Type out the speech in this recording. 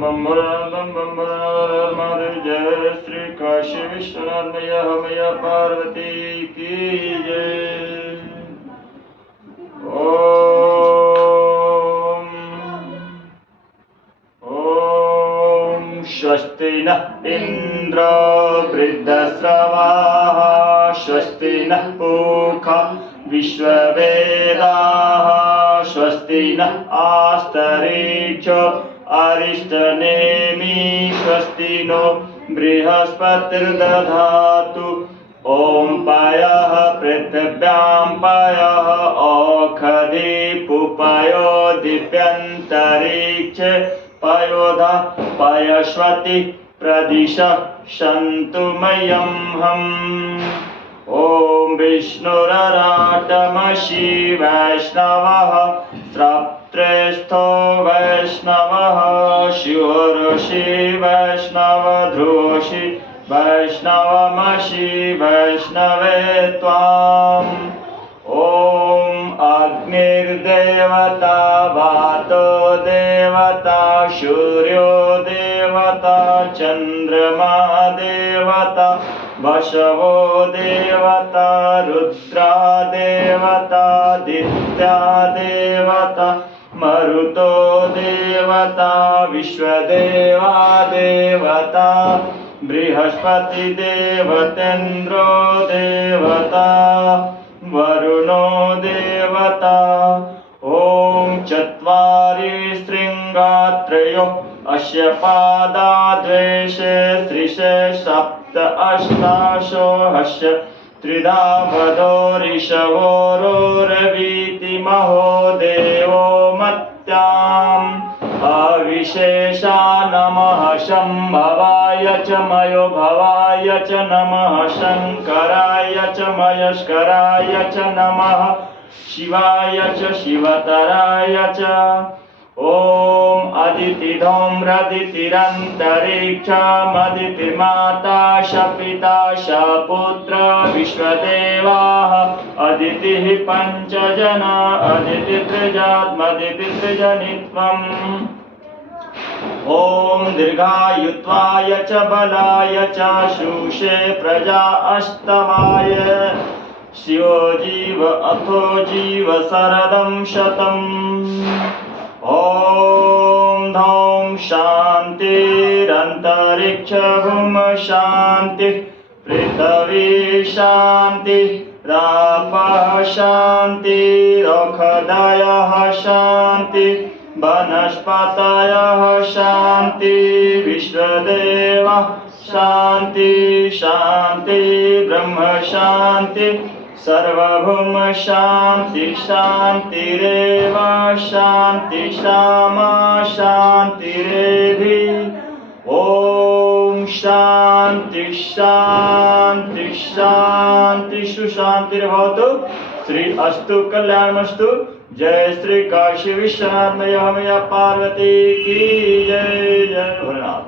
बम बम बम महादेव। जय श्री काशी विश्वनाथ मैया मैया पार्वती की जय। ओम स्वस्ति नः इंद्र वृद्धश्रवाः स्वस्ति नः पूषा विश्ववेदाः स्वस्ति नः आस्तरिक्षो अरिष्टनेमि स्वस्ति नो बृहस्पतिर्दधातु। ॐ पयः पृथिव्यां पयः ओषधिपुपयो दिव्यन्तरिक्षे पयोधा पयस्वति प्रदिशः सन्तु मह्यमहम्। ॐ विष्णुरराटमसि वैष्णवः स्रप्त्रेस्थो वैष्णवः शिवऋषि वैष्णव ध्रुवसि वैष्णवमसि वैष्णवे त्वाम्। ॐ अग्निर्देवता वातो देवता सूर्यो देवता चन्द्रमा देवता वसवो देवता रुद्रा देवता दित्या देवता मरुतो देवता विश्वदेवा देवता बृहस्पति देवतेन्द्रो देवता वरुणो देवता। ॐ चत्वारि शृङ्गात्रयो अस्य पादा द्वेषे त्रिशे सप्त अष्टाशो हस्य त्रिधा वदो ऋषभोरोरवीति महो देवो मत्याम्। अविशेषा नमः शम्भवाय च मयो भवाय च नमः शङ्कराय च मयस्कराय च नमः शिवाय च शिवतराय च। ॐ अदितिधूम्रदितिरन्तरिक्षमदितिर्माता श पिता श पुत्र विश्वदेवाः अदितिः पञ्चजना अदितित्रिजात्मदितित्रिजनित्वम्। ॐ दीर्घायुत्वाय च बलाय च शुषे प्रजा अस्तवाय शिवो जीव अथो जीव शरदं शतम्। ॐ धौं शान्तिरन्तरिक्षभूम शान्तिः पृथिवी शान्तिः रापः शान्तिरोषधयः शान्तिः वनस्पतयः शान्तिः विश्वदेवः शान्तिः शान्तिः ब्रह्म शान्तिः सर्वभूम शान्ति शान्तिरेव शान्ति शामा शान्तिरेधि। ॐ शान्ति शान्ति शान्ति सुशान्तिर्भवतु। श्री अस्तु कल्याणमस्तु। जय श्री काशी विश्वनाथ मैया पार्वती की जय। जय भोलेनाथ।